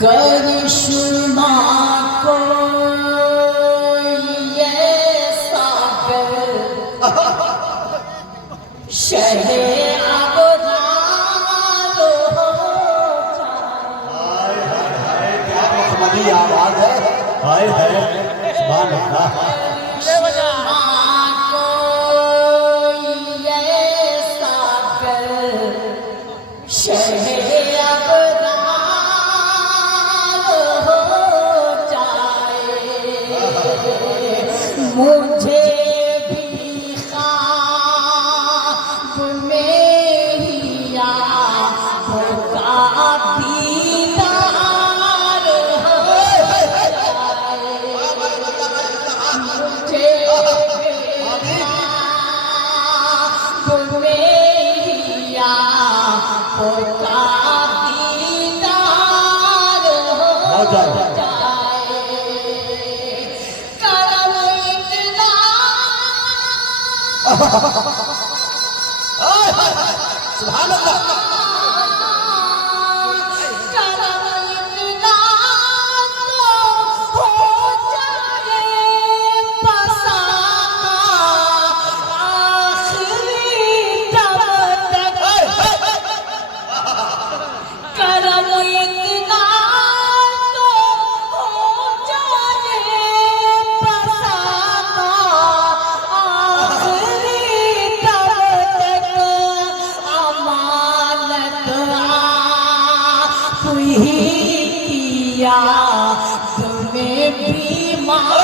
करिश्मा को ये सागर शहे अबरार हो हाय हाय हाय क्या मखमली आवाज है। हाय हाय सुभान अल्लाह। करिश्मा को ये सागर शहे मुझे भी ख्वाब में ही आपका दीदार हो जाए। मुझे भी ख्वाब में ही आपका दीदार हो जाए। सुभान अल्लाह। तुम्हें बीमार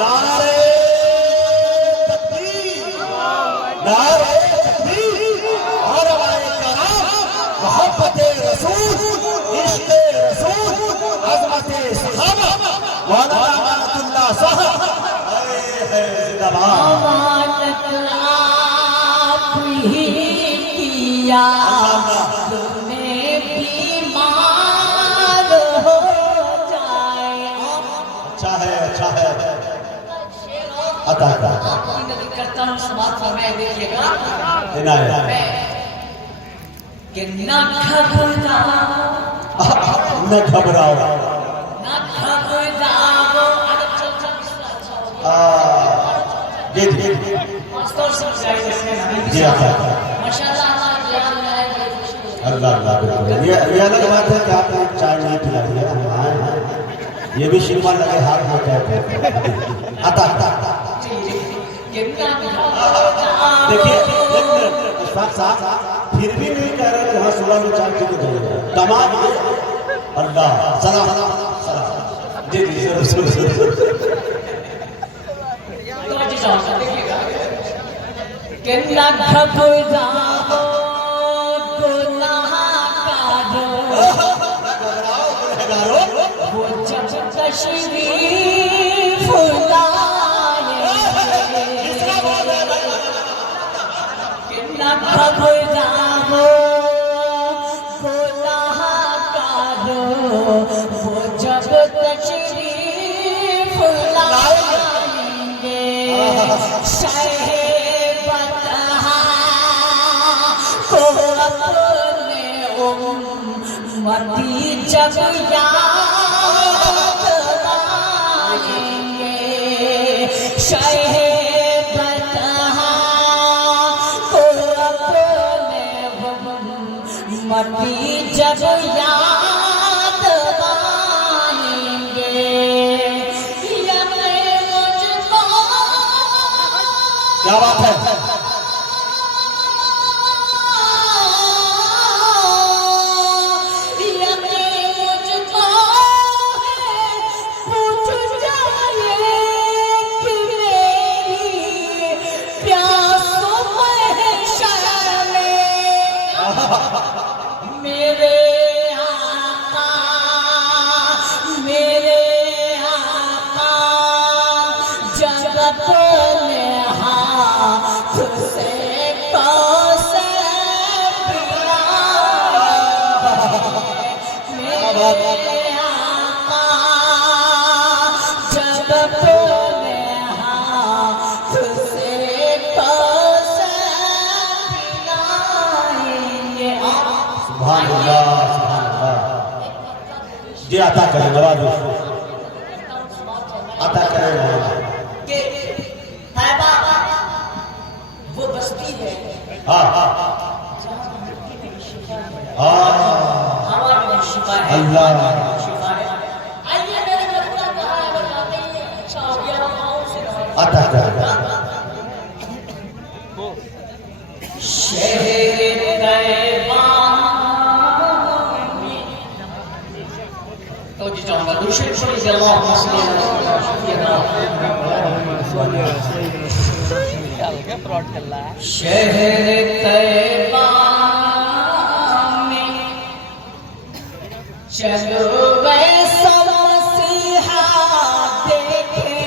नारे तकबीर नारे तकबीर और हमारे कराम मोहब्बत रसूल इश्क़ रसूल अज़मत सहाबा मौलाना अमानतुल्लाह साहब जिंदाबाद। अमानत आप ही किया अच्छा है अता करता हूँ समाज में देखिएगा कि न घबराओ जी अल्लाह अल्लाह। ये अलग बात है कि आपने चाय नहीं पिलाई है, हम आए हैं, ये भी शिकवा लगे हाथ में कहते हैं। आता देखिए साहब फिर भी नहीं कह रहे कि हाँ सुबह में चाय पी के जाइए दमाद अल्लाह सलाम सलाम जी जी जरूर तशरीफ लाए न घबराओ गुनाहगारो वो जब तशरीफ लाएंगे शहे बतहा को अपने उम्मती जब शहे बतहा को अपने उम्मती जब याद आएंगे मुझको क्या बात है। मेरे आका जगत ने हाथ से कौसर पिलाए। मेरे आका जगत ने हाथ से कौसर पिलाएंगे। अल्लाह सुभान अल्लाह जी अता करें नवाज अता करें कि तैबा वो बस्ती है हाँ हवा में शिफा है अल्लाह शिफा है आइए मेरे बच्चा कहाँ है बताते ही अच्छा हो गया माओ से अता करें शहर तैबा तो जी चाहूंगा दूसरे छोड़ के अल्लाह मसले शहर तैबा में चलो वैसा मसीहा देखे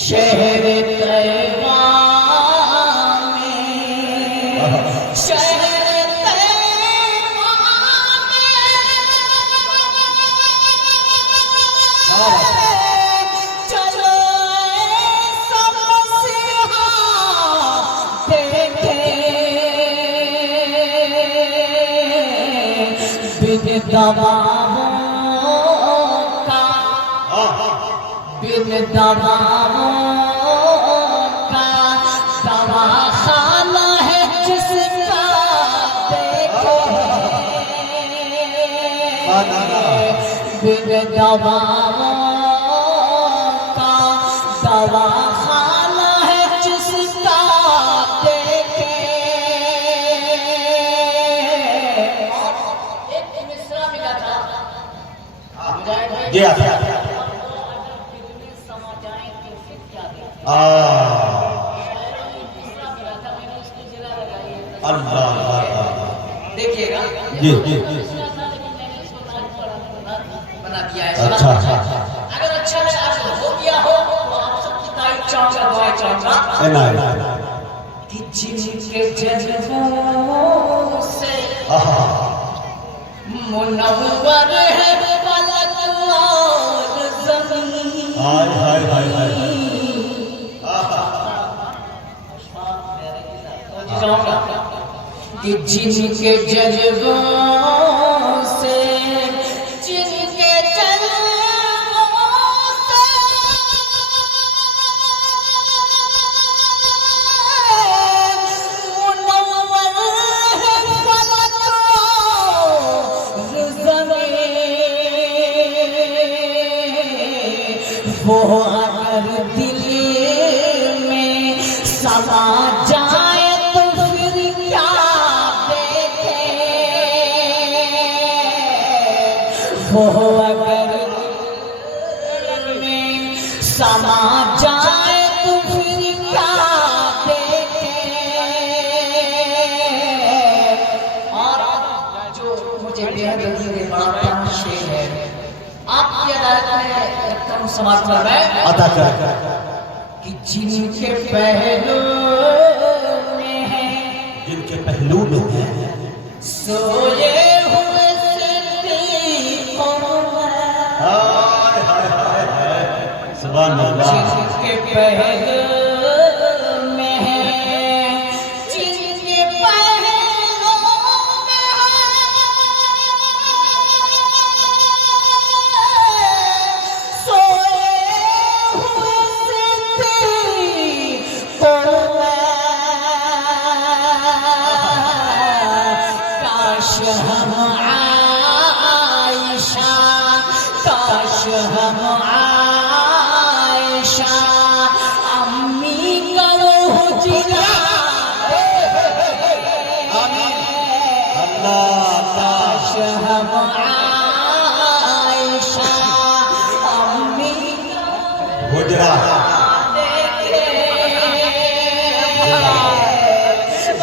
शहर तैबा में शहर तैबा में चलो सब मसीहा देखे बिन दवाओं का बिन दवाओं का दवाखाना है जिसका देखो बिन दवाओं का दवाखाना है जिसका देखे एक मिसरा मिला था जी अता अल्लाह देखिएगा जी जी बना दिया है अच्छा अगर अच्छा है आज हो गया हो तो आप सबकी तारीफ चाहूंगा दुआ चाहूंगा कि जिनके जज्बों से मुनव्वर है फलक और ज़मीन हाय हाय हाय हाय कि जिनके जज्बों से जिनके जज्बों से मुनव्वर है फलक और ज़मीन वो अगर दिल में समा जाए तो फिर क्या देखे वो अगर दिल में समा जाए तो फिर क्या देखे और जो मुझे बेहद बड़ा शेर है आपकी अदालत में रखता हूँ समाज पर मैं अता करें कि जिनके पहलू में है जिनके पहलू में है सोए हुए सिद्दीकों में हाय हाय हाय हाय सुभान अल्लाह जिनके पहलू में है जिनके पहलू में है सोए हुए सिद्दीकों में काश हम आयशा काश हम आयशा अम्मी का रूह जिला काश हम आयशा अम्मी का गुजरात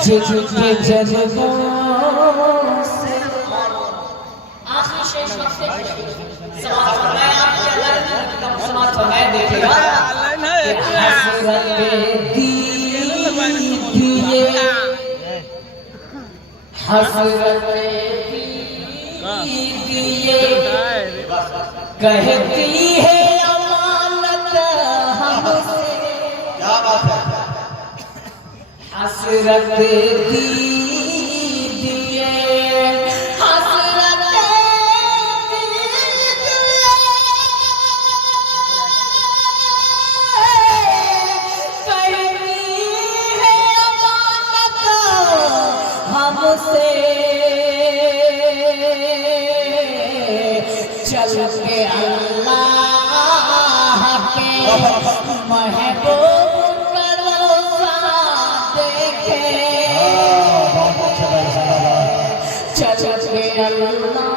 जिनके जज्बों से आखिरी शेष वक्त से समाज फरमाया आपके अल्लाह का समाज फरमाया देखिएगा कि हसरत दीजिए हसरत दीजिए कहती है अमानत हमसे क्या बात है हसरत दीजिए, हसरत दीजिए, करनी है अमानत हमसे, चल के अल्लाह के महबूब का रोज़ा देखे, चल के अल्लाह